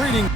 Greeting.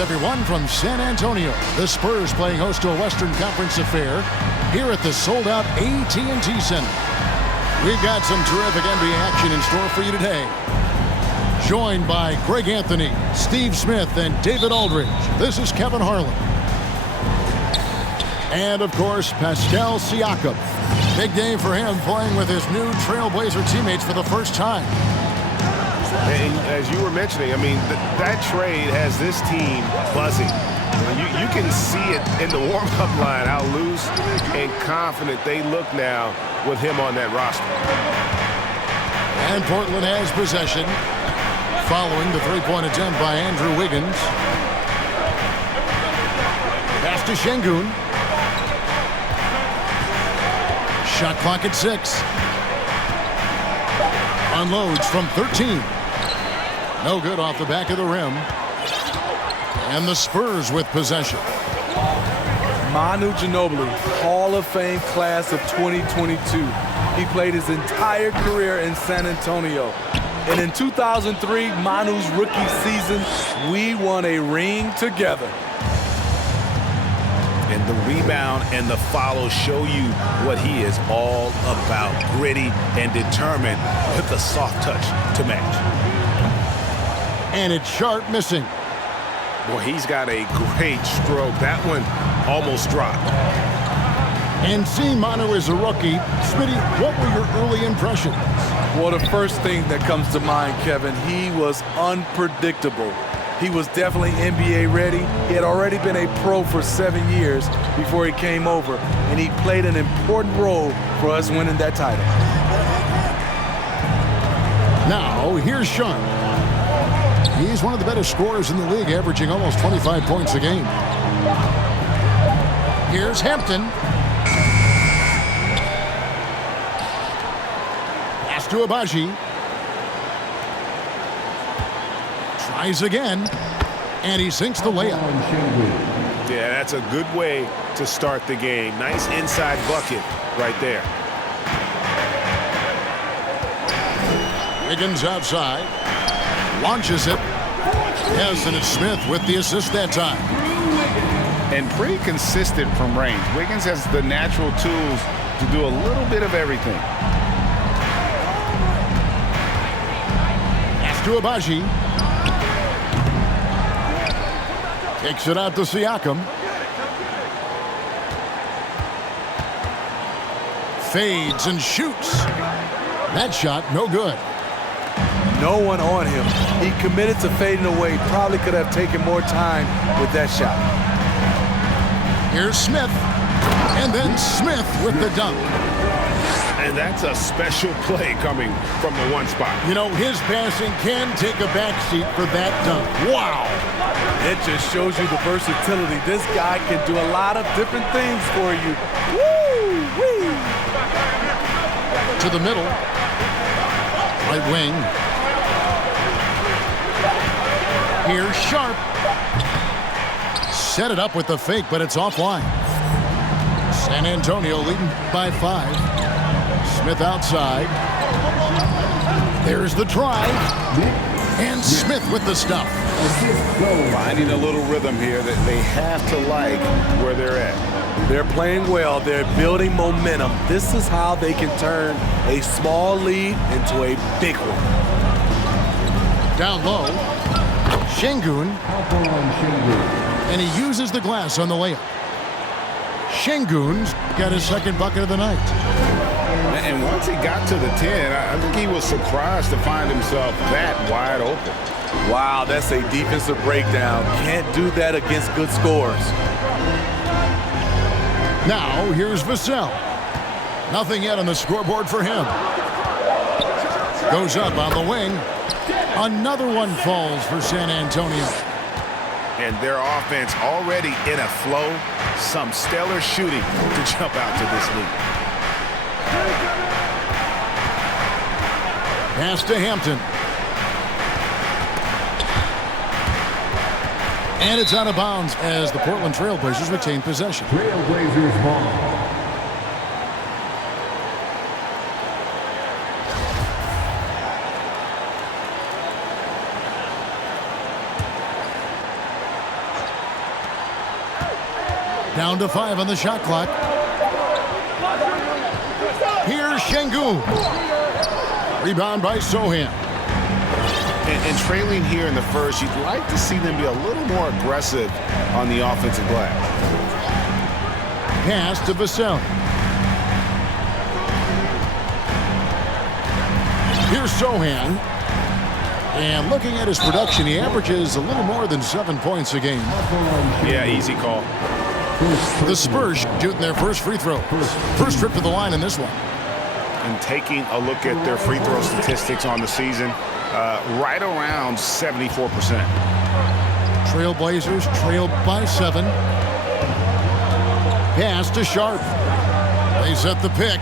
Everyone from San Antonio. The Spurs playing host to a Western Conference affair here at the sold-out AT&T Center. We've got some terrific NBA action in store for you today. Joined by Greg Anthony, Steve Smith, and David Aldridge. This is Kevin Harlan. And, of course, Pascal Siakam. Big game for him playing with his new Trailblazer teammates for the first time. And as you were mentioning, I mean, that trade has this team buzzing. You can see it in the warm-up line, how loose and confident they look now with him on that roster. And Portland has possession following the three-point attempt by Andrew Wiggins. Pass to Şengün. Shot clock at 6. Unloads from 13. No good off the back of the rim. And the Spurs with possession. Manu Ginobili, Hall of Fame class of 2022. He played his entire career in San Antonio. And in 2003, Manu's rookie season, we won a ring together. And the rebound and the follow show you what he is all about. Gritty and determined with a soft touch to match. And it's Sharp missing. Boy, he's got a great stroke. That one almost dropped. And seeing Manu as a rookie, Smitty, what were your early impressions? Well, the first thing that comes to mind, Kevin, he was unpredictable. He was definitely NBA ready. He had already been a pro for 7 years before he came over, and he played an important role for us winning that title. Now, here's Sharp. He's one of the better scorers in the league, averaging almost 25 points a game. Here's Hampton. Pass to Abaji. Tries again, and he sinks the layup. Yeah, that's a good way to start the game. Nice inside bucket right there. Wiggins outside. Launches it. Yes, and it's Smith with the assist that time. And pretty consistent from range. Wiggins has the natural tools to do a little bit of everything. Pass to Abaji. Takes it out to Siakam. Fades and shoots. That shot, no good. No one on him. He committed to fading away. Probably could have taken more time with that shot. Here's Smith. And then Smith with the dunk. And that's a special play coming from the one spot. You know, his passing can take a backseat for that dunk. Wow. It just shows you the versatility. This guy can do a lot of different things for you. Woo-wee. To the middle. Right wing. Here's Sharp. Set it up with the fake, but it's offline. San Antonio leading by 5. Smith outside. There's the drive. And Smith with the stuff. Finding a little rhythm here that they have to like where they're at. They're playing well. They're building momentum. This is how they can turn a small lead into a big one. Down low. Şengün. And he uses the glass on the layup. Şengün's got his second bucket of the night. And once he got to the 10, I think he was surprised to find himself that wide open. Wow, that's a defensive breakdown. Can't do that against good scores. Now, here's Vassell. Nothing yet on the scoreboard for him. Goes up on the wing. Another one falls for San Antonio. And their offense already in a flow. Some stellar shooting to jump out to this lead. Pass to Hampton. And it's out of bounds as the Portland Trailblazers retain possession. Trailblazers ball. Down to 5 on the shot clock. Here's Şengün. Rebound by Sohan. And trailing here in the first, you'd like to see them be a little more aggressive on the offensive glass. Pass to Vassell. Here's Sohan. And looking at his production, he averages a little more than 7 points a game. Yeah, easy call. The Spurs shooting their first free throw. First trip to the line in this one. And taking a look at their free throw statistics on the season, right around 74%. Trailblazers trailed by 7. Pass to Sharp. They set the pick.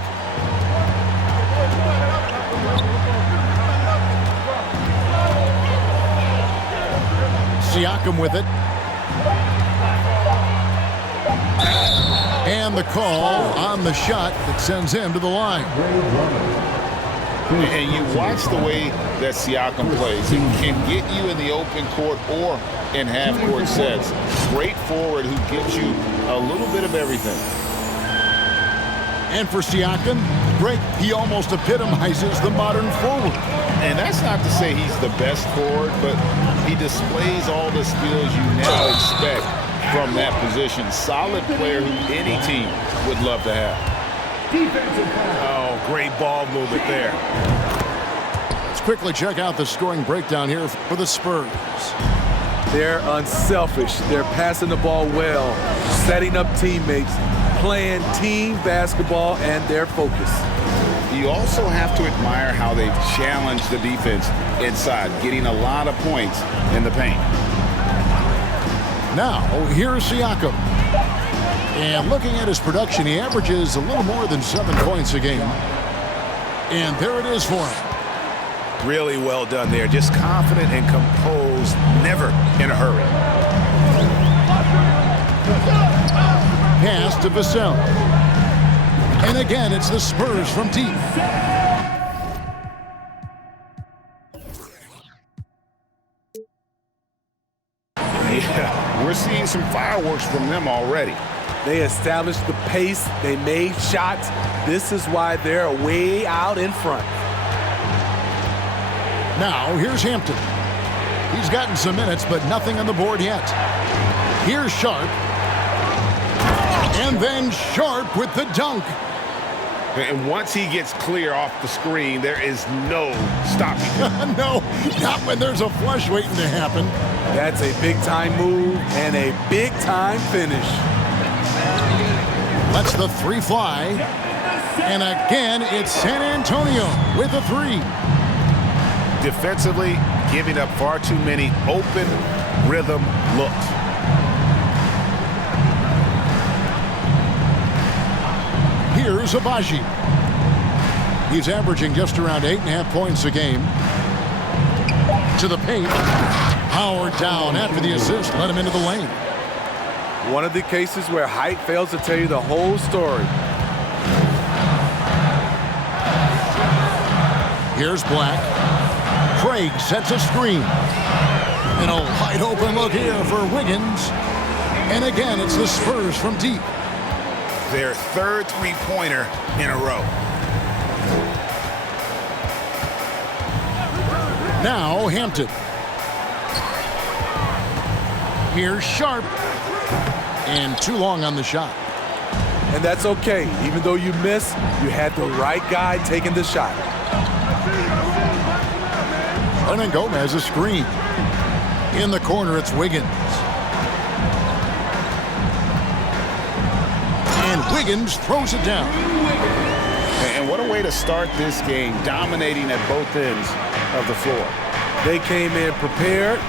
Siakam with it. And the call on the shot that sends him to the line. And you watch the way that Siakam plays. He can get you in the open court or in half-court sets. Great forward who gives you a little bit of everything. And for Siakam, great, he almost epitomizes the modern forward. And that's not to say he's the best forward, but he displays all the skills you now expect from that position. Solid player who any team would love to have. Oh, great ball movement there. Let's quickly check out the scoring breakdown here for the Spurs. They're unselfish. They're passing the ball well, setting up teammates, playing team basketball, and their focus. You also have to admire how they've challenged the defense inside, getting a lot of points in the paint. Now, here's Siakam. And looking at his production, he averages a little more than 7 points a game. And there it is for him. Really well done there. Just confident and composed, never in a hurry. Pass to Vassell. And again, it's the Spurs from deep. Yeah, we're seeing some fireworks from them already. They established the pace. They made shots. This is why they're way out in front. Now, here's Hampton. He's gotten some minutes, but nothing on the board yet. Here's Sharp. And then Sharp with the dunk. And once he gets clear off the screen, there is no stopping him. No, not when there's a flush waiting to happen. That's a big-time move and a big-time finish. Lets the three fly. And again, it's San Antonio with a three. Defensively, giving up far too many open rhythm looks. Here's Abaji. He's averaging just around 8.5 points a game. To the paint. Howard down after the assist. Let him into the lane. One of the cases where height fails to tell you the whole story. Here's Black. Craig sets a screen. And a wide open look here for Wiggins. And again, it's the Spurs from deep. Their third three-pointer in a row. Now Hampton. Here's Sharp. And too long on the shot. And that's okay. Even though you miss, you had the right guy taking the shot. And then Gomez a screen. In the corner, it's Wiggins. And Wiggins throws it down. And what a way to start this game, dominating at both ends of the floor. They came in prepared,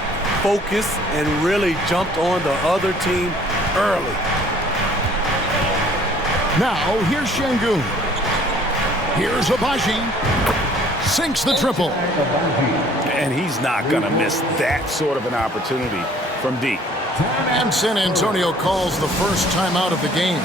focused, and really jumped on the other team early. Now, here's Şengün. Here's Abaji. Sinks the triple. And he's not going to miss that sort of an opportunity from deep. And San Antonio calls the first timeout of the game.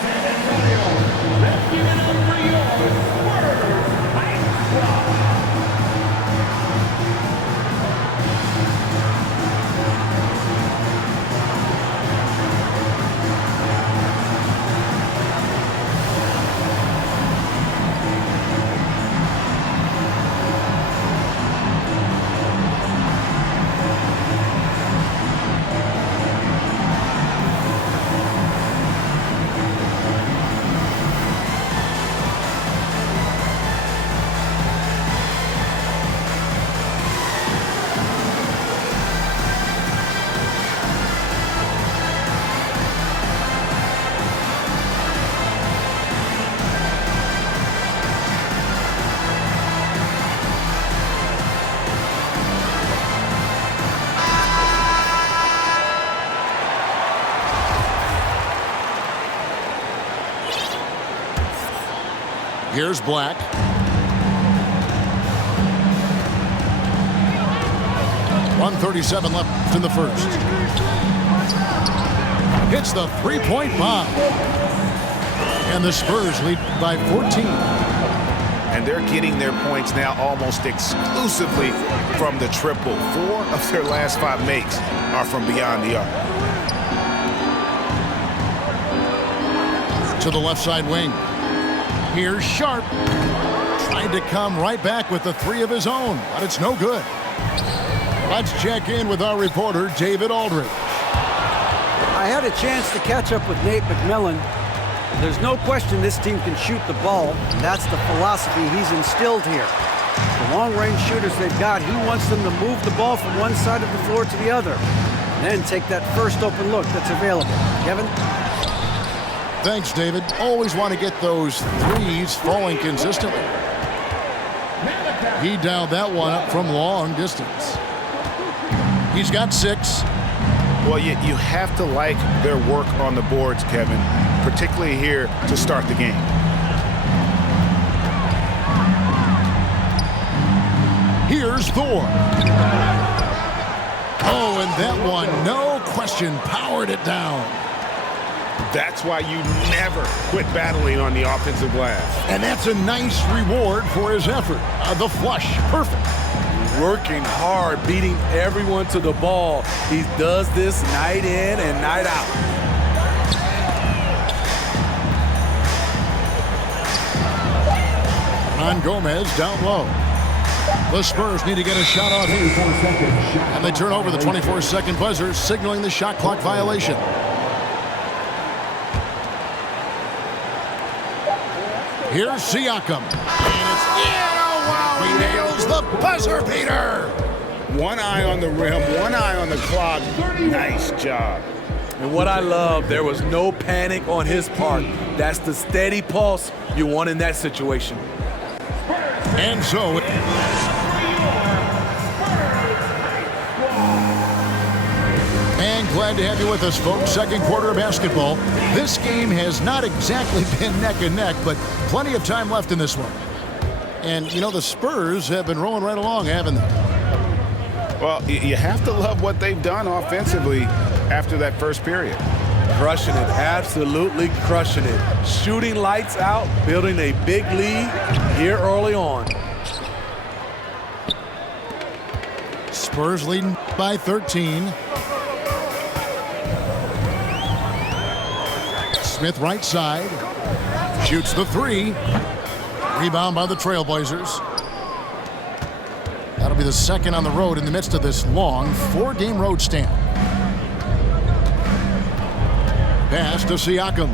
Here's Black. .137 left in the first. Hits the three-point bomb. And the Spurs lead by 14. And they're getting their points now almost exclusively from the triple. 4 of their last 5 makes are from beyond the arc. To the left side wing. Here's Sharp. Trying to come right back with the three of his own, but it's no good. Let's check in with our reporter, David Aldridge. I had a chance to catch up with Nate McMillan. There's no question this team can shoot the ball, and that's the philosophy he's instilled here. The long-range shooters they've got, he wants them to move the ball from one side of the floor to the other, and then take that first open look that's available. Kevin? Thanks, David. Always want to get those threes falling consistently. He dialed that one up from long distance. He's got 6. Well, you have to like their work on the boards, Kevin, particularly here to start the game. Here's Thor. Oh, and that one, no question, powered it down. That's why you never quit battling on the offensive glass. And that's a nice reward for his effort. The flush, perfect. Working hard, beating everyone to the ball. He does this night in and night out. On Gomez down low. The Spurs need to get a shot out here. And they turn over the 24-second buzzer, signaling the shot clock violation. Here's Siakam. And it's in. Oh, wow, he nails the buzzer beater. One eye on the rim, one eye on the clock. Nice job. And what I love, there was no panic on his part. That's the steady pulse you want in that situation. And so... And glad to have you with us, folks. Second quarter of basketball. This game has not exactly been neck and neck, but plenty of time left in this one. And, you know, the Spurs have been rolling right along, haven't they? Well, you have to love what they've done offensively after that first period. Crushing it, absolutely crushing it. Shooting lights out, building a big lead here early on. Spurs leading by 13. Smith right side. Shoots the three. Rebound by the Trailblazers. That'll be the second on the road in the midst of this long 4-game road stand. Pass to Siakam.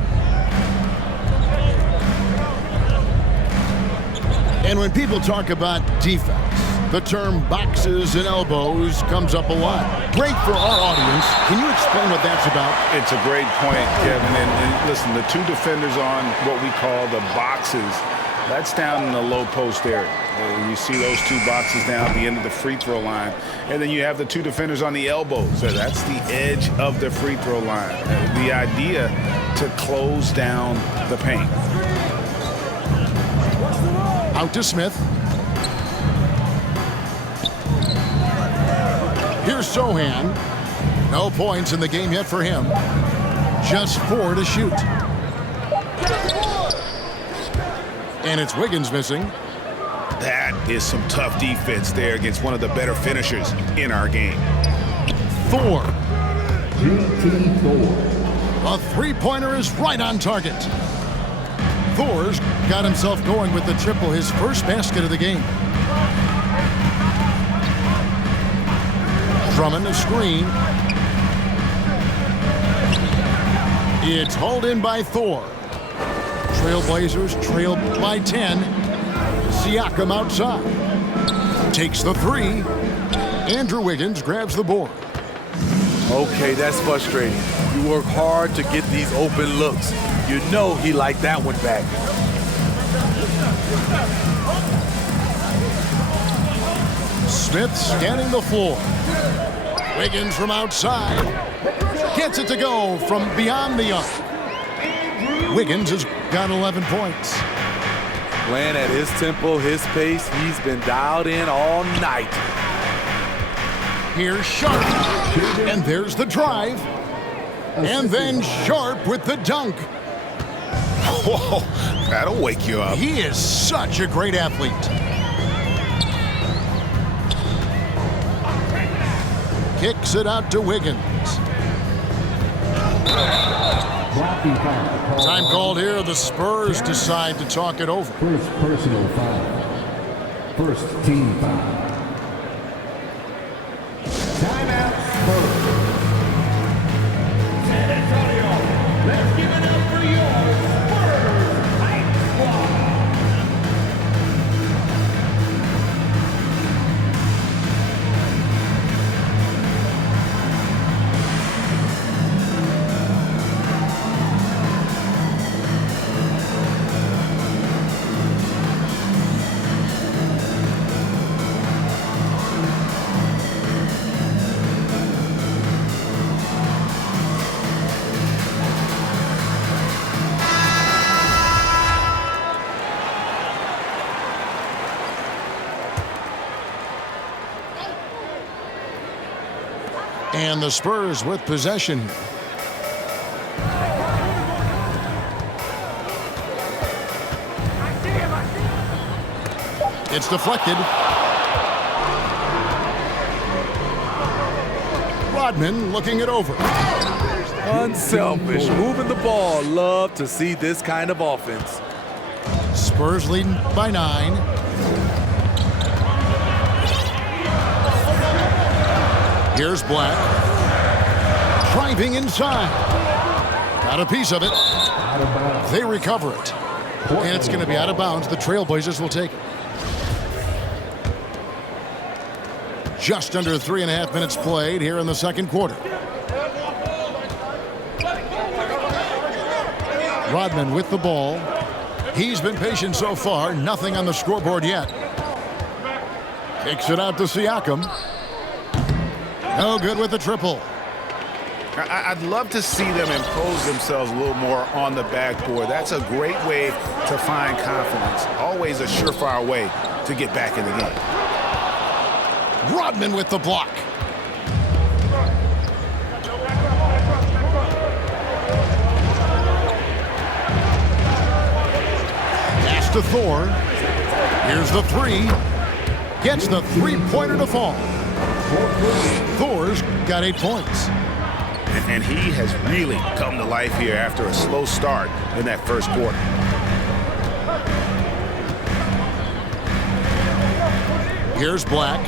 And when people talk about defense, the term boxes and elbows comes up a lot. Great for our audience. Can you explain what that's about? It's a great point, Kevin. And listen, the two defenders on what we call the boxes, that's down in the low post area. You see those two boxes down at the end of the free throw line. And then you have the two defenders on the elbows. That's the edge of the free throw line. The idea to close down the paint. Out to Smith. Here's Sohan. No points in the game yet for him. Just 4 to shoot. And it's Wiggins missing. That is some tough defense there against one of the better finishers in our game. Thor. Thor. A three-pointer is right on target. Thor's got himself going with the triple, his first basket of the game. Drummond a screen. It's hauled in by Thor. Trailblazers trail by 10. Siakam outside. Takes the three. Andrew Wiggins grabs the board. Okay, that's frustrating. You work hard to get these open looks. You know he liked that one back. Smith scanning the floor. Wiggins from outside. Gets it to go from beyond the arc. Wiggins has got 11 points. Playing at his tempo, his pace. He's been dialed in all night. Here's Sharp. And there's the drive. And then Sharp with the dunk. Whoa, that'll wake you up. He is such a great athlete. Kicks it out to Wiggins. Time called here. The Spurs decide to talk it over. First personal foul. First team foul. Timeout Spurs. San Antonio, let's give it up for your Spurs Hype Squad. And the Spurs with possession. It's deflected. Rodman looking it over. Unselfish, moving the ball. Love to see this kind of offense. Spurs leading by 9. Here's Black. Driving inside. Got a piece of it. They recover it. And it's going to be out of bounds. The Trailblazers will take it. Just under 3.5 minutes played here in the second quarter. Rodman with the ball. He's been patient so far. Nothing on the scoreboard yet. Kicks it out to Siakam. No good with the triple. I'd love to see them impose themselves a little more on the backboard. That's a great way to find confidence. Always a surefire way to get back in the game. Rodman with the block. Pass to Thor. Here's the three. Gets the three-pointer to fall. Thor's got 8 points. And he has really come to life here after a slow start in that first quarter. Here's Black.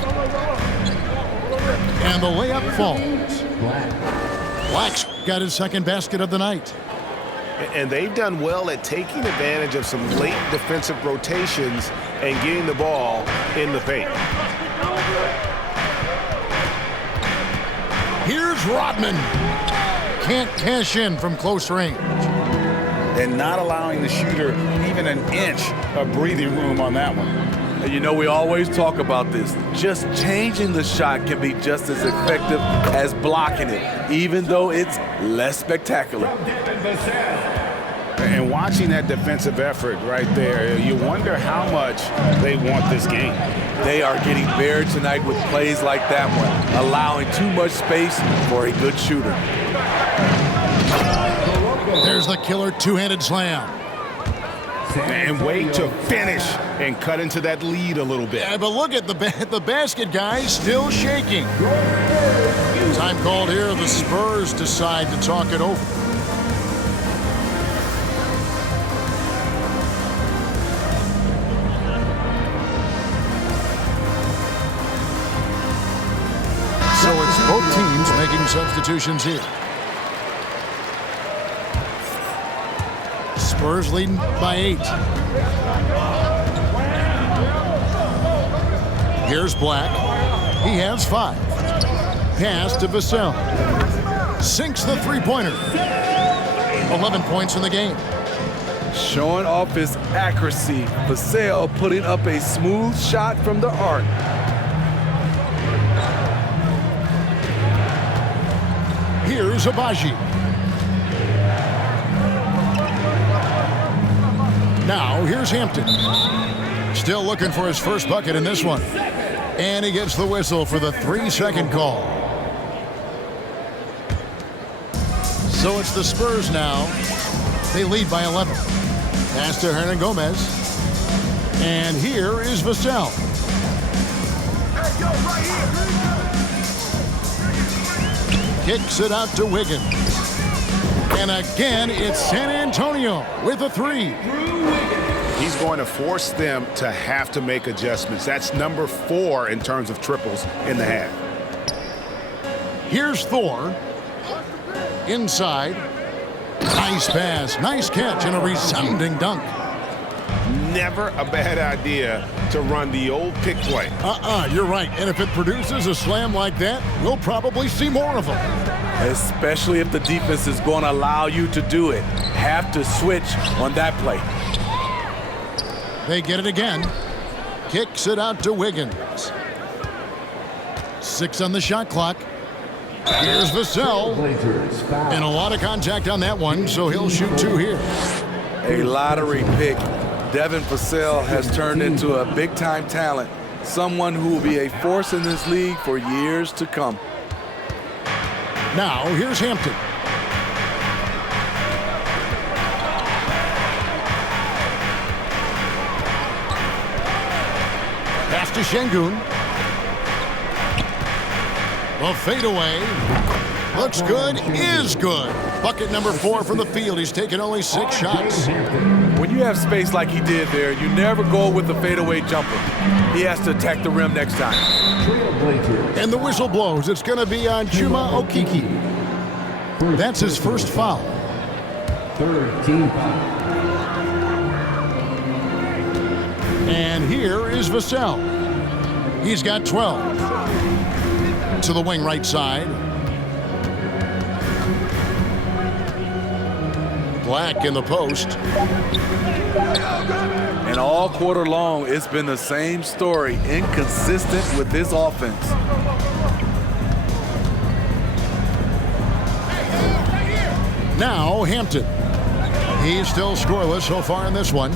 And the layup falls. Black's got his second basket of the night. And they've done well at taking advantage of some late defensive rotations and getting the ball in the paint. Here's Rodman. Can't cash in from close range. And not allowing the shooter even an inch of breathing room on that one. And you know, we always talk about this. Just changing the shot can be just as effective as blocking it, even though it's less spectacular. And watching that defensive effort right there, you wonder how much they want this game. They are getting buried tonight with plays like that one, allowing too much space for a good shooter. There's the killer two-handed slam. And wait to finish and cut into that lead a little bit. Yeah, but look at the basket guy still shaking. Time called here. The Spurs decide to talk it over. So it's both teams making substitutions here. Spurs leading by 8. Here's Black. He has 5. Pass to Vassell. Sinks the three-pointer. 11 points in the game. Showing off his accuracy, Vassell putting up a smooth shot from the arc. Here's Abaji. Now, here's Hampton. Still looking for his first bucket in this one. And he gets the whistle for the 3-second call. So it's the Spurs now. They lead by 11. Pass to Hernan Gomez. And here is Vassell. Kicks it out to Wiggins. And again, it's San Antonio with a 3. He's going to force them to have to make adjustments. That's number 4 in terms of triples in the half. Here's Thor. Inside. Nice pass, nice catch, and a resounding dunk. Never a bad idea to run the old pick play. You're right. And if it produces a slam like that, we'll probably see more of them. Especially if the defense is going to allow you to do it. Have to switch on that play. They get it again. Kicks it out to Wiggins. 6 on the shot clock. Here's Vassell. And a lot of contact on that one, so he'll shoot 2 here. A lottery pick. Devin Vassell has turned into a big-time talent. Someone who will be a force in this league for years to come. Now, here's Hampton. Pass to Şengün. The fadeaway. Looks good, is good. Bucket number 4 from the field. He's taken only 6 shots. When you have space like he did there, you never go with the fadeaway jumper. He has to attack the rim next time. And the whistle blows. It's going to be on Chuma Okeke. That's his first foul. Third team foul. And here is Vassell. He's got 12. To the wing right side. Black in the post. And all quarter long, it's been the same story, inconsistent with this offense. Now Hampton. He's still scoreless so far in this one.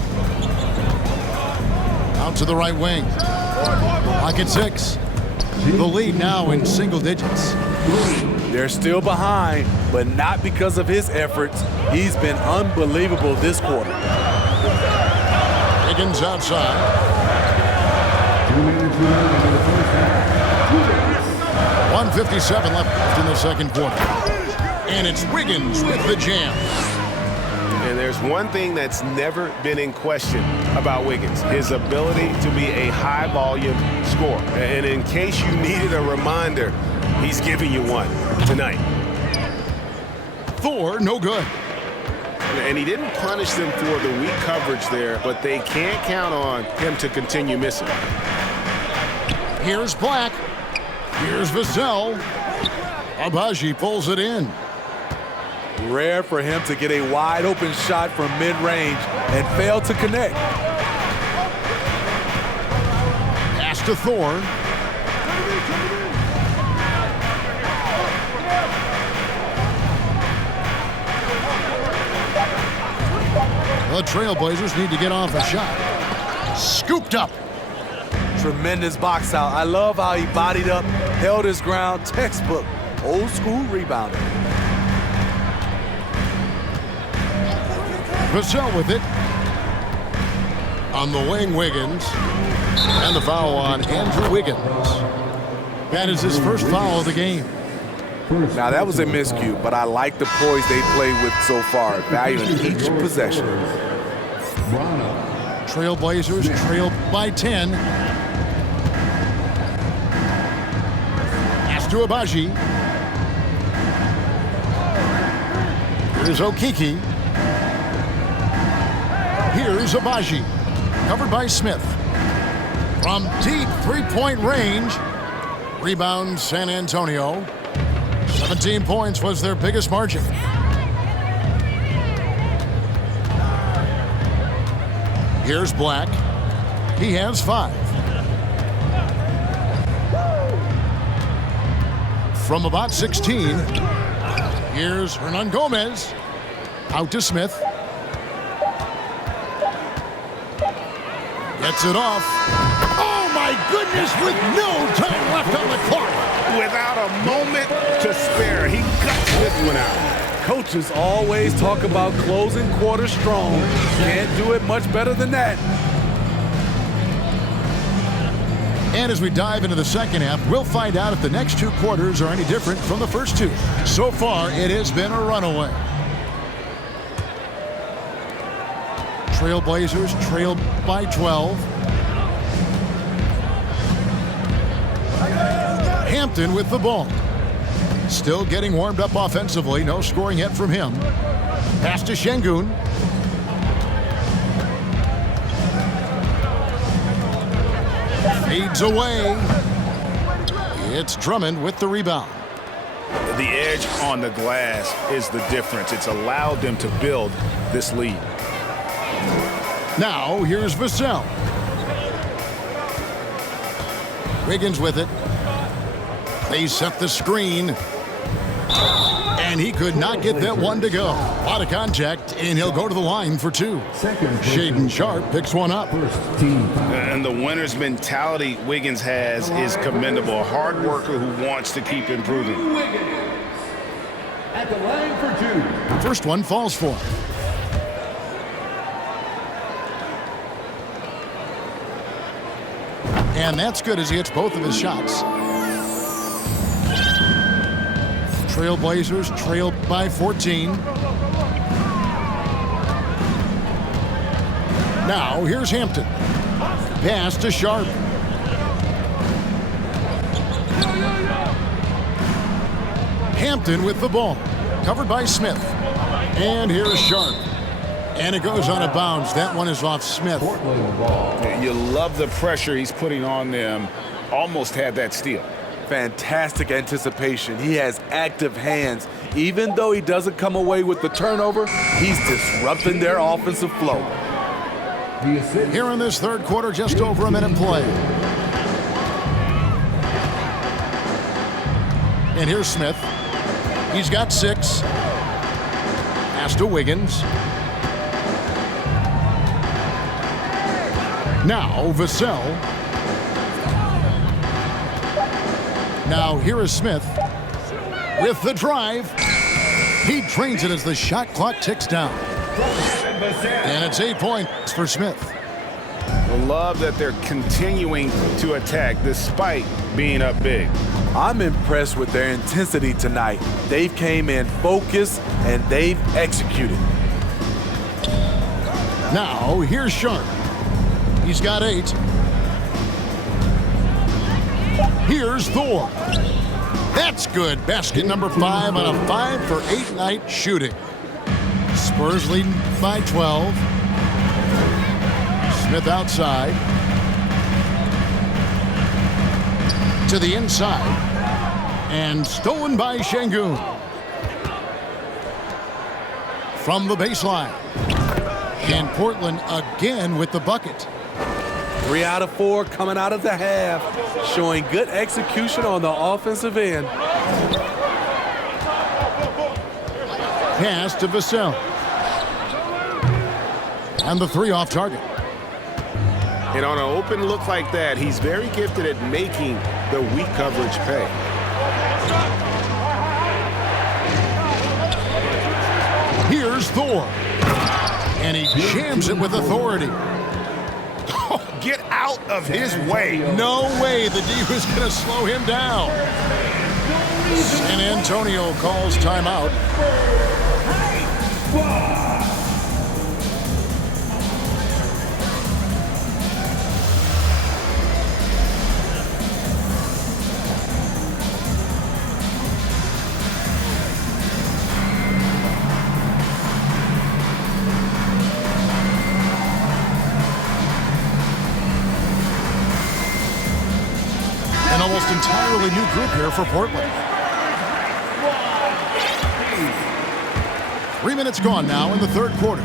Out to the right wing. Lock at 6. The lead now in single digits. They're still behind, but not because of his efforts. He's been unbelievable this quarter. Wiggins outside. 1:57 left in the second quarter. And it's Wiggins with the jam. And there's one thing that's never been in question about Wiggins, his ability to be a high-volume scorer. And in case you needed a reminder, he's giving you one tonight. Thor, no good. And he didn't punish them for the weak coverage there, but they can't count on him to continue missing. Here's Black. Here's Vassell. Abaji pulls it in. Rare for him to get a wide open shot from mid-range and fail to connect. Pass to Thor. The Trailblazers need to get off a shot. Scooped up. Tremendous box out. I love how he bodied up, held his ground, textbook, old school rebounder. Vassell with it. On the wing, Wiggins. And the foul on Andrew Wiggins. That is his first foul of the game. Now, that was a miscue, but I like the poise they played with so far, valuing each possession. Trailblazers trail by 10. Pass to Abaji. Here's Okeke. Here's Abaji. Covered by Smith. From deep three-point range. Rebound San Antonio. 17 points was their biggest margin. Here's Black. He has 5. From about 16, here's Hernan Gomez. Out to Smith. Gets it off. Oh my goodness, with no time left on the clock. Without a moment to spare, he cuts this one out. Coaches always talk about closing quarters strong. Can't do it much better than that. And as we dive into the second half, we'll find out if the next 2 quarters are any different from the first 2. So far, it has been a runaway. Trailblazers trail by 12. Hampton with the ball. Still getting warmed up offensively. No scoring yet from him. Pass to Şengün. Fades away. It's Drummond with the rebound. The edge on the glass is the difference. It's allowed them to build this lead. Now, here's Vassell. Wiggins with it. They set the screen. And he could not get that one to go. A lot of contact, and he'll go to the line for 2. Shaedon Sharpe picks one up. And the winner's mentality Wiggins has is commendable. A hard worker who wants to keep improving. At the line for 2. First one falls for him. And that's good as he hits both of his shots. Trailblazers trail by 14. Now, here's Hampton. Pass to Sharpe. Hampton with the ball. Covered by Smith. And here's Sharpe. And it goes out of bounds. That one is off Smith. You love the pressure he's putting on them. Almost had that steal. Fantastic anticipation. He has active hands. Even though he doesn't come away with the turnover, he's disrupting their offensive flow. Here in this third quarter, just over a minute play. And here's Smith. He's got 6. Pass to Wiggins. Now Vassell. Now here is Smith with the drive. He drains it as the shot clock ticks down. And it's 8 points for Smith. I love that they're continuing to attack despite being up big. I'm impressed with their intensity tonight. They've came in focused and they've executed. Now here's Sharp. He's got 8. Here's Thor. That's good. Basket number 5 on a 5-for-8 night shooting. Spurs leading by 12. Smith outside. To the inside. And stolen by Şengün. From the baseline. And Portland again with the bucket. 3 out of 4 coming out of the half, showing good execution on the offensive end. Pass to Vassell. And the 3 off target. And on an open look like that, he's very gifted at making the weak coverage pay. Here's Thor. And he jams it with authority. Get out of his way. No way the D was going to slow him down. San Antonio calls timeout. An almost entirely new group here for Portland. 3 minutes gone now in the third quarter.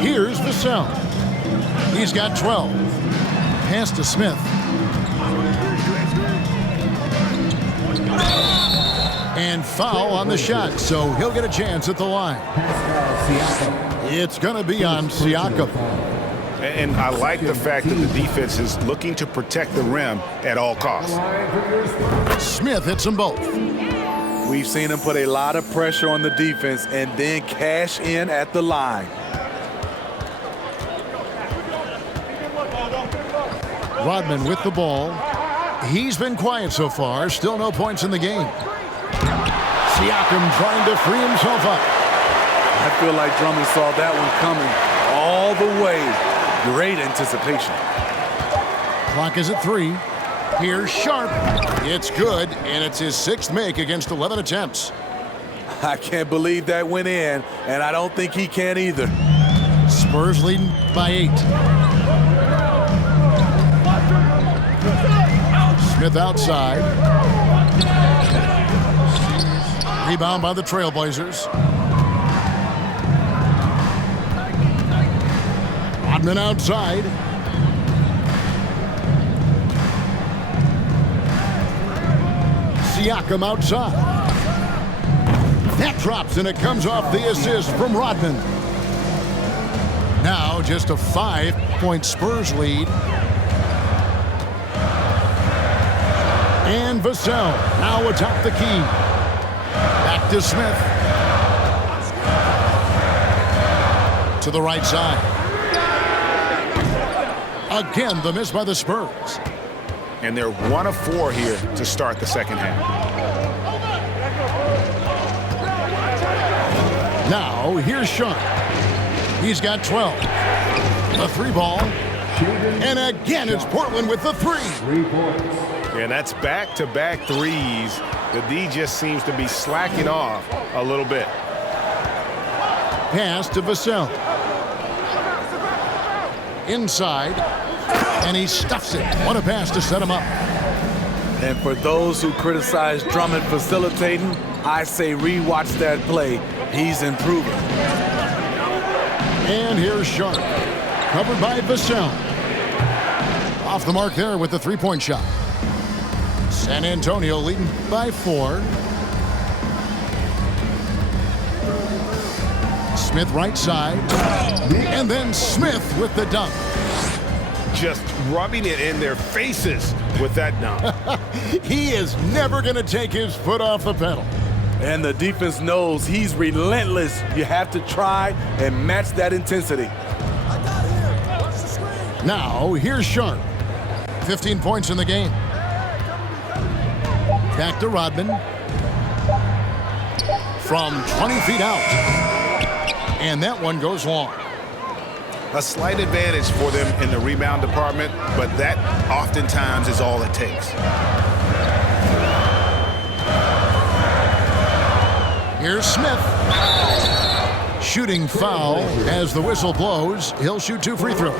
Here's Vassell. He's got 12. Pass to Smith. And foul on the shot, so he'll get a chance at the line. It's going to be on Siakam. And I like the fact that the defense is looking to protect the rim at all costs. Smith hits them both. We've seen him put a lot of pressure on the defense and then cash in at the line. Rodman with the ball. He's been quiet so far. Still no points in the game. Siakam trying to free himself up. I feel like Drummond saw that one coming all the way. Great anticipation. Clock is at 3. Here's Sharp. It's good, and it's his 6th make against 11 attempts. I can't believe that went in, and I don't think he can either. Spurs leading by 8. Smith outside. Rebound by the Trailblazers. Rodman outside. Siakam outside. That drops, and it comes off the assist from Rodman. Now just a 5-point Spurs lead. And Vassell now atop the key. Back to Smith. To the right side. Again, the miss by the Spurs. And they're 1 of 4 here to start the second half. Now, here's Sharp. He's got 12. The 3 ball. And again, it's Portland with the 3. And that's back-to-back threes. The D just seems to be slacking off a little bit. Pass to Vassell. Inside, and he stuffs it. What a pass to set him up. And for those who criticize Drummond facilitating, I say rewatch that play. He's improving. And here's Sharp, covered by Vassell. Off the mark there with the three-point shot. San Antonio leading by 4. Smith right side, and then Smith with the dunk. Just rubbing it in their faces with that dunk. He is never going to take his foot off the pedal. And the defense knows he's relentless. You have to try and match that intensity. Now, here's Sharp. 15 points in the game. Back to Rodman. From 20 feet out. And that one goes long. A slight advantage for them in the rebound department, but that oftentimes is all it takes. Here's Smith. Shooting foul as the whistle blows. He'll shoot 2 free throws.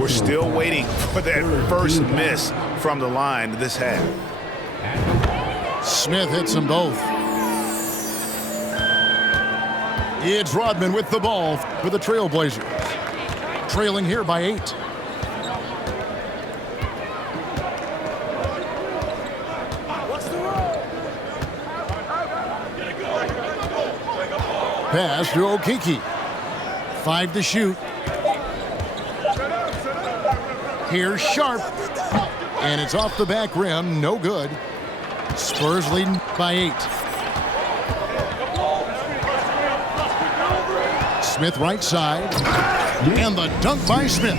We're still waiting for that first miss from the line this half. Smith hits them both. It's Rodman with the ball for the Trailblazers. Trailing here by 8. Pass to Okeke. 5 to shoot. Here's Sharp. And it's off the back rim. No good. Spurs leading by 8. Smith right side. And the dunk by Smith.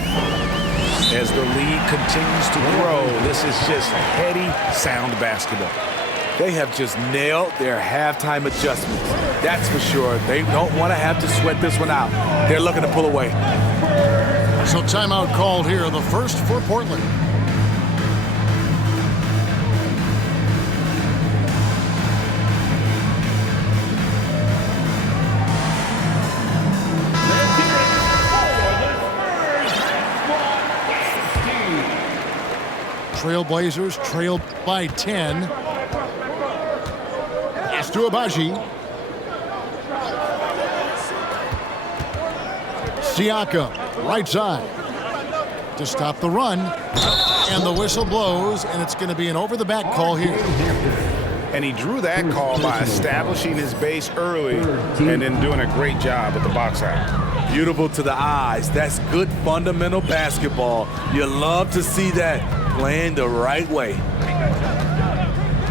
As the lead continues to grow, this is just heady, sound basketball. They have just nailed their halftime adjustments. That's for sure. They don't want to have to sweat this one out. They're looking to pull away. So timeout called here, the first for Portland. Trailblazers trailed by 10. Pass to Abaji. Siakam, right side, to stop the run. And the whistle blows, and it's going to be an over-the-back call here. And he drew that call by establishing his base early and then doing a great job at the box out. Beautiful to the eyes. That's good fundamental basketball. You love to see that playing the right way.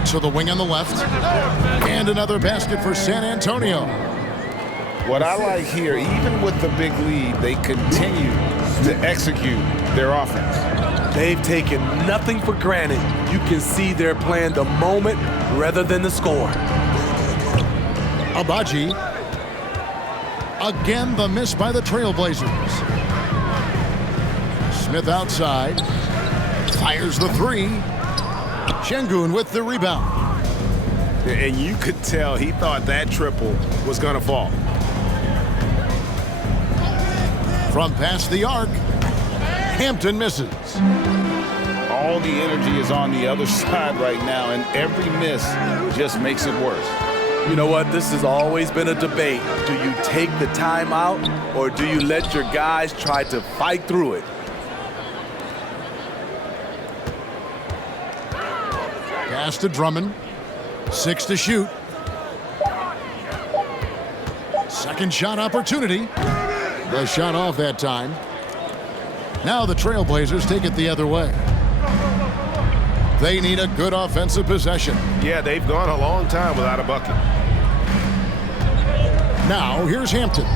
To the wing on the left. And another basket for San Antonio. What I like here, even with the big lead, they continue to execute their offense. They've taken nothing for granted. You can see they're playing the moment rather than the score. Abaji. Again, the miss by the Trailblazers. Smith outside. Fires the 3. Şengün with the rebound. And you could tell he thought that triple was going to fall. From past the arc, Hampton misses. All the energy is on the other side right now, and every miss just makes it worse. You know what? This has always been a debate. Do you take the timeout, or do you let your guys try to fight through it? Pass to Drummond. 6 to shoot. Second shot opportunity. The shot off that time. Now the Trailblazers take it the other way. They need a good offensive possession. Yeah, they've gone a long time without a bucket. Now here's Hampton.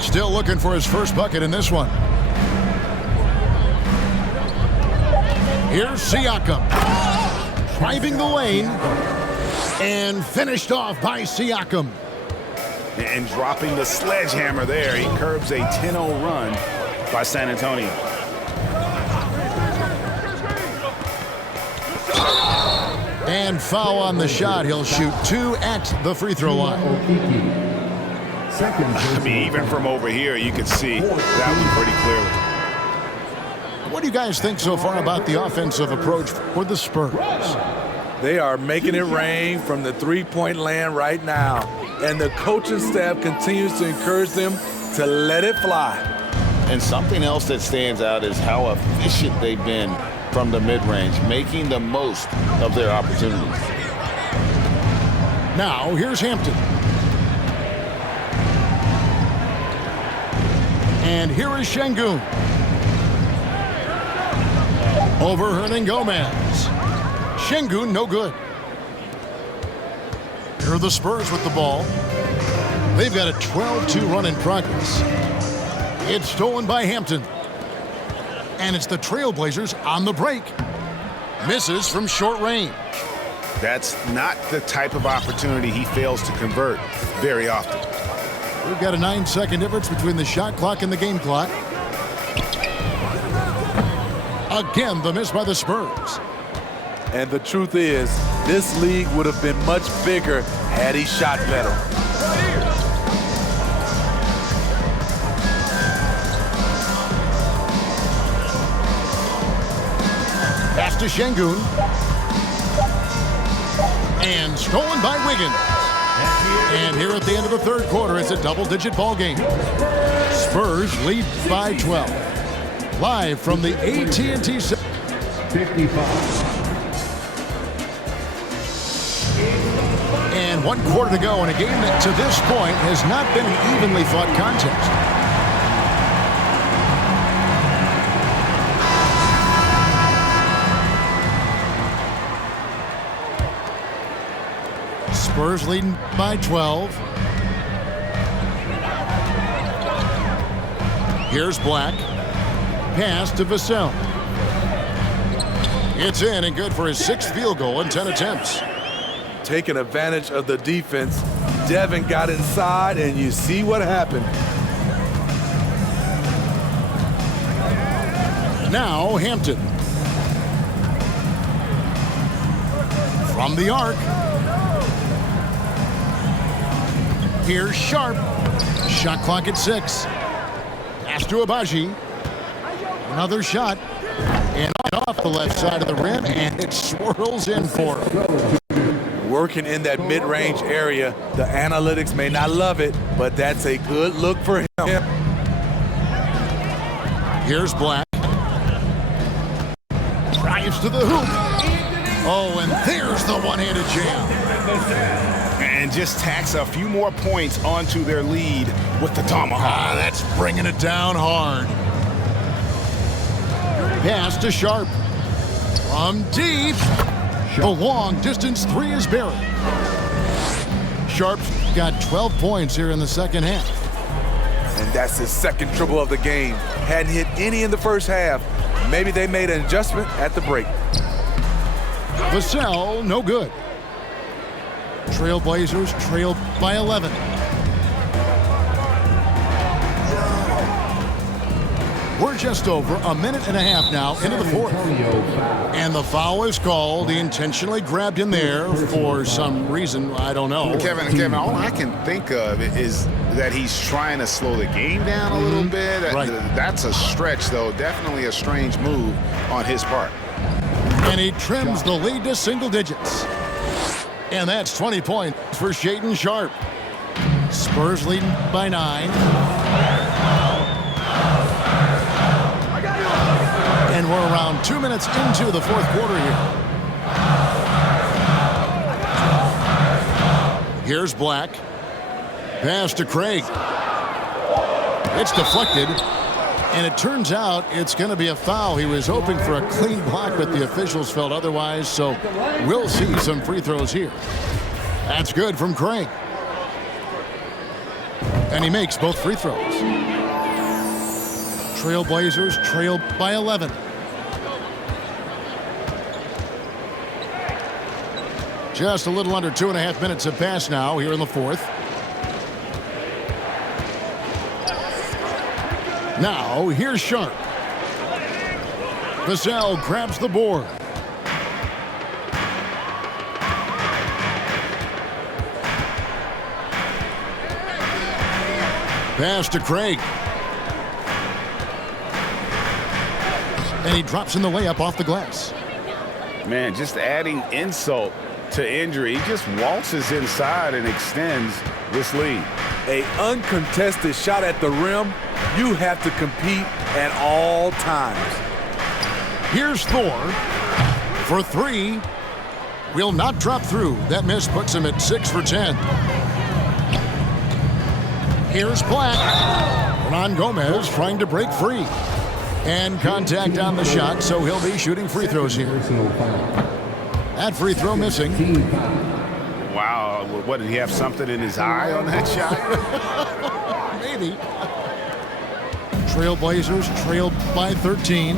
Still looking for his first bucket in this one. Here's Siakam. Driving the lane. And finished off by Siakam. And dropping the sledgehammer there, he curbs a 10-0 run by San Antonio. And foul on the shot. He'll shoot 2 at the free throw line. I mean, even from over here, you can see that one pretty clearly. What do you guys think so far about the offensive approach for the Spurs? They are making it rain from the three-point land right now, and the coaching staff continues to encourage them to let it fly. And something else that stands out is how efficient they've been from the mid-range, making the most of their opportunities. Now, here's Hampton. And here is Şengün. Over Hernangomez. Şengün, no good. Here are the Spurs with the ball. They've got a 12-2 run in progress. It's stolen by Hampton. And it's the Trailblazers on the break. Misses from short range. That's not the type of opportunity he fails to convert very often. We've got a 9-second difference between the shot clock and the game clock. Again, the miss by the Spurs. And the truth is, this league would have been much bigger had he shot better. Pass to Şengün. And stolen by Wiggins. And here at the end of the third quarter, it's a double-digit ball game. Spurs lead by 12. Live from the AT&T Center. 55. And 1 quarter to go in a game that to this point has not been an evenly fought contest. Spurs leading by 12. Here's Black. Pass to Vassell. It's in and good for his 6th field goal in 10 attempts. Taking advantage of the defense, Devin got inside, and you see what happened. Now Hampton. From the arc. Here's Sharp. Shot clock at 6. Pass to Abaji. Another shot. And off the left side of the rim, and it swirls in for him. Working in that mid-range area, the analytics may not love it, but that's a good look for him. Here's Black. Drives to the hoop. Oh, and there's the one-handed jam. And just tacks a few more points onto their lead with the tomahawk. That's bringing it down hard. Pass to Sharp. From deep. The long-distance three is buried. Sharp's got 12 points here in the second half. And that's his second triple of the game. Hadn't hit any in the first half. Maybe they made an adjustment at the break. Vassell, no good. Trailblazers trail by 11. We're just over a minute and a half now into the fourth. And the foul is called. He intentionally grabbed him there for some reason. I don't know. Kevin, all I can think of is that he's trying to slow the game down a little bit. Right. That's a stretch, though. Definitely a strange move on his part. And he trims the lead to single digits. And that's 20 points for Shaedon Sharpe. Spurs leading by 9. And we're around 2 minutes into the fourth quarter here. Here's Black. Pass to Craig. It's deflected. And it turns out it's going to be a foul. He was hoping for a clean block, but the officials felt otherwise. So we'll see some free throws here. That's good from Craig. And he makes both free throws. Trailblazers trail by 11. Just a little under 2.5 minutes have passed now here in the fourth. Now, here's Sharpe. Vassell grabs the board. Pass to Craig. And he drops in the layup off the glass. Man, just adding insult to injury. He just waltzes inside and extends this lead. A uncontested shot at the rim, you have to compete at all times. Here's Thor for three. Will not drop through. That miss puts him at 6 for 10. Here's Black. Hernan Gomez trying to break free. And contact on the shot, so he'll be shooting free throws here. That free throw missing. Wow, what, did he have something in his eye on that shot? Maybe. Trailblazers trailed by 13.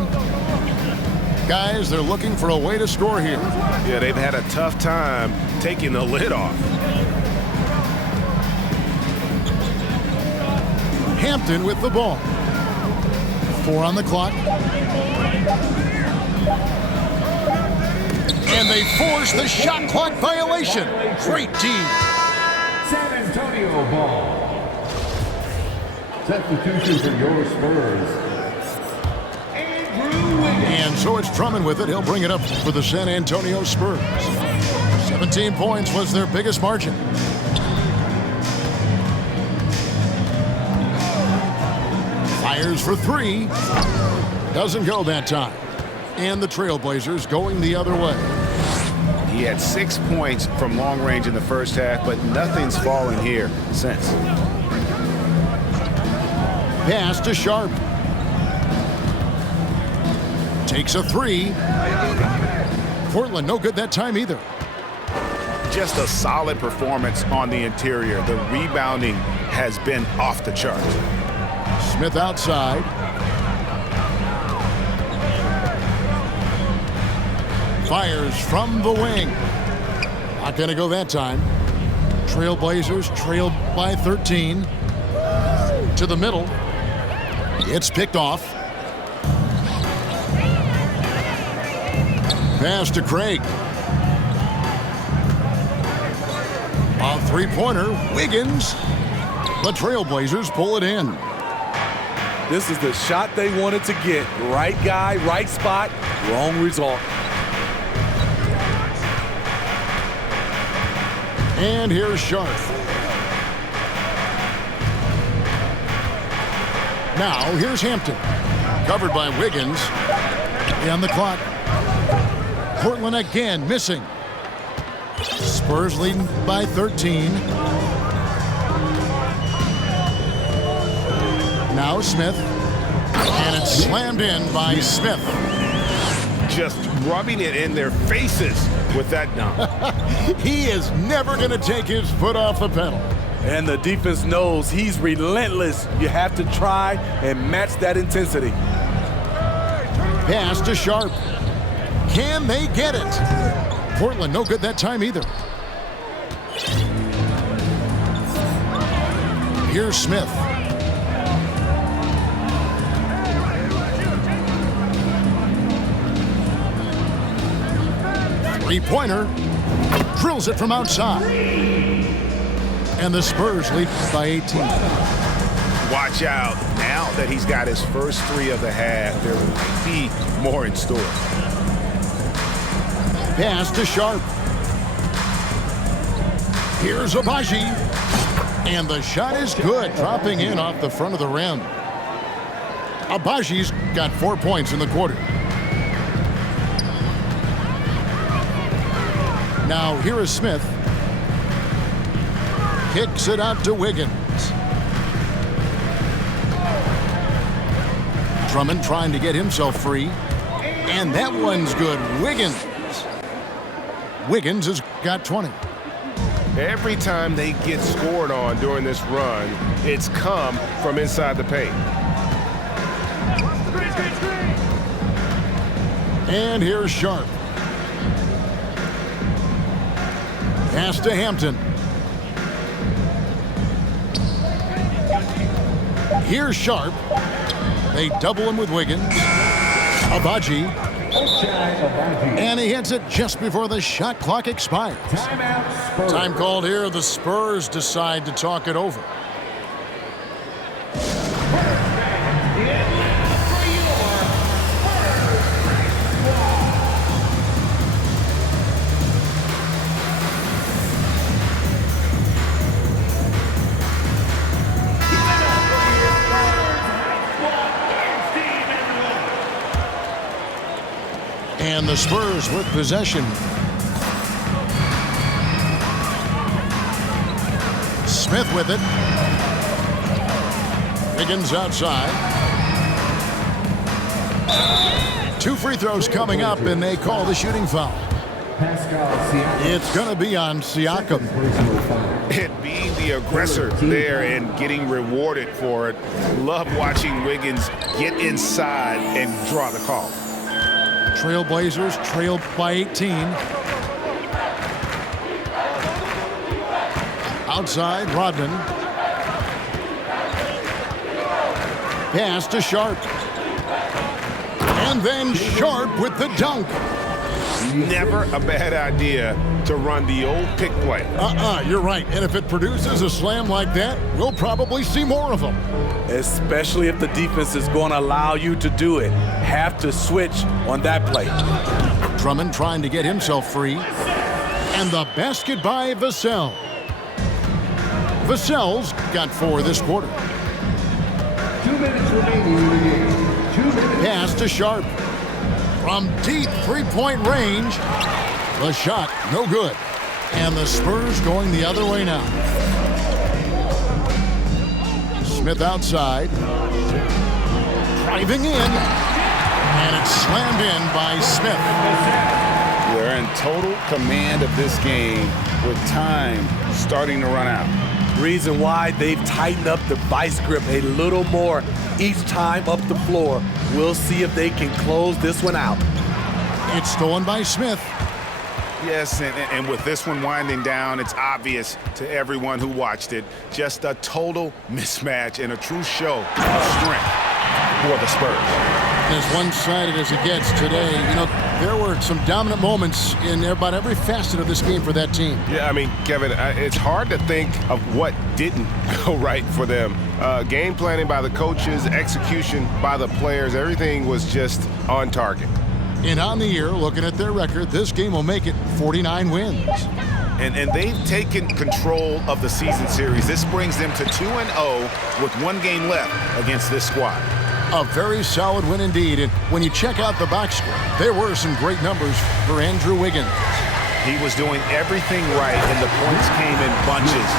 Guys, they're looking for a way to score here. Yeah, they've had a tough time taking the lid off. Hampton with the ball. 4 on the clock. And they force the shot clock violation. Great team. San Antonio ball. Substitution for your Spurs. And so it's Drummond with it. He'll bring it up for the San Antonio Spurs. 17 points was their biggest margin. Fires for 3. Doesn't go that time. And the Trailblazers going the other way. He had 6 points from long range in the first half, but nothing's fallen here since. Pass to Sharp. Takes a 3. Portland no good that time either. Just a solid performance on the interior. The rebounding has been off the charts. Smith outside. Fires from the wing. Not going to go that time. Trailblazers trailed by 13. To the middle. It's picked off. Pass to Craig. A three-pointer. Wiggins. The Trailblazers pull it in. This is the shot they wanted to get. Right guy, right spot, wrong result. And here's Sharp. Now here's Hampton. Covered by Wiggins. And the clock. Portland again missing. Spurs leading by 13. Now Smith. And it's slammed in by Smith. Just rubbing it in their faces with that dunk. He is never going to take his foot off the pedal. And the defense knows he's relentless. You have to try and match that intensity. Pass to Sharp. Can they get it? Portland no good that time either. Here's Smith. Three-pointer. Drills it from outside. And the Spurs lead by 18. Watch out. Now that he's got his first 3 of the half, there will be more in store. Pass to Sharp. Here's Abaji. And the shot is good, dropping in off the front of the rim. Abaji's got 4 points in the quarter. Now here is Smith. Kicks it out to Wiggins. Drummond trying to get himself free. And that one's good. Wiggins has got 20. Every time they get scored on during this run, it's come from inside the paint. And here's Sharp. Pass to Hampton. Here's Sharp. They double him with Wiggins. Abaji. And he hits it just before the shot clock expires. Time called here. The Spurs decide to talk it over. And the Spurs with possession. Smith with it. Wiggins outside. 2 free throws coming up, and they call the shooting foul. It's going to be on Siakam. And being the aggressor there and getting rewarded for it. Love watching Wiggins get inside and draw the call. Trailblazers trailed by 18. Outside, Rodman. Pass to Sharp. And then Sharp with the dunk. Never a bad idea to run the old pick play. You're right. And if it produces a slam like that, we'll probably see more of them. Especially if the defense is going to allow you to do it. Have to switch on that play. Drummond trying to get himself free. And the basket by Vassell. Vassell's got 4 this quarter. 2 minutes remaining in the game. 2 minutes. Pass to Sharp. From deep three-point range. The shot, no good. And the Spurs going the other way now. Smith outside. Driving in. And it's slammed in by Smith. They're in total command of this game with time starting to run out. Reason why they've tightened up the vice grip a little more each time up the floor. We'll see if they can close this one out. It's stolen by Smith. Yes, and with this one winding down, it's obvious to everyone who watched it. Just a total mismatch and a true show of strength for the Spurs. As one-sided as it gets today, there were some dominant moments in about every facet of this game for that team. Yeah, I mean, Kevin, it's hard to think of what didn't go right for them. Game planning by the coaches, execution by the players, everything was just on target. And on the year, looking at their record, this game will make it 49 wins. And they've taken control of the season series. This brings them to 2-0 with 1 game left against this squad. A very solid win indeed. And when you check out the box score, there were some great numbers for Andrew Wiggins. He was doing everything right, and the points came in bunches.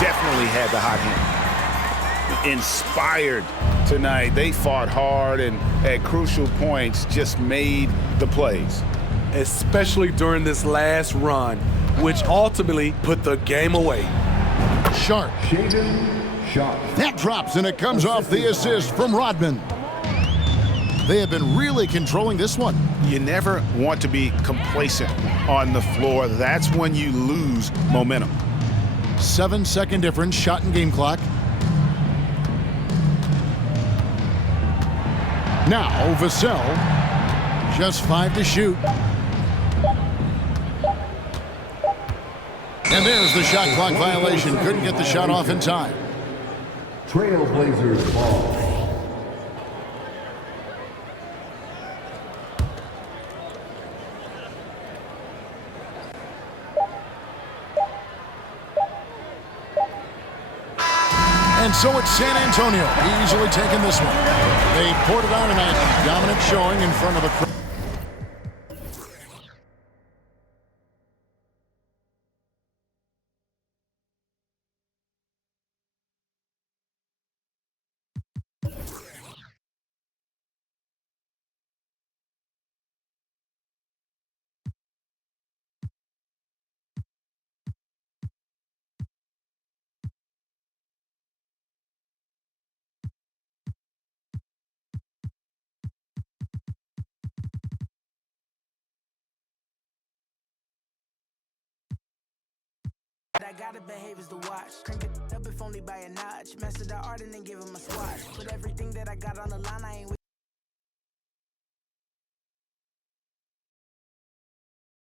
Definitely had the hot hand. Inspired tonight. They fought hard and at crucial points just made the plays. Especially during this last run, which ultimately put the game away. Sharp. Sharp. That drops, and it comes off the assist from Rodman. They have been really controlling this one. You never want to be complacent on the floor. That's when you lose momentum. 7-second difference, shot and game clock. Now, Vassell, just 5 to shoot. And there's the shot clock violation. Couldn't get the shot off in time. Trailblazers ball. And so it's San Antonio, easily taking this one. They poured it on tonight, dominant showing in front of a crowd. I gotta behave as the watch. Crank it up if only by a notch. Master the art and then give him a swatch. Put everything that I got on the line, I ain't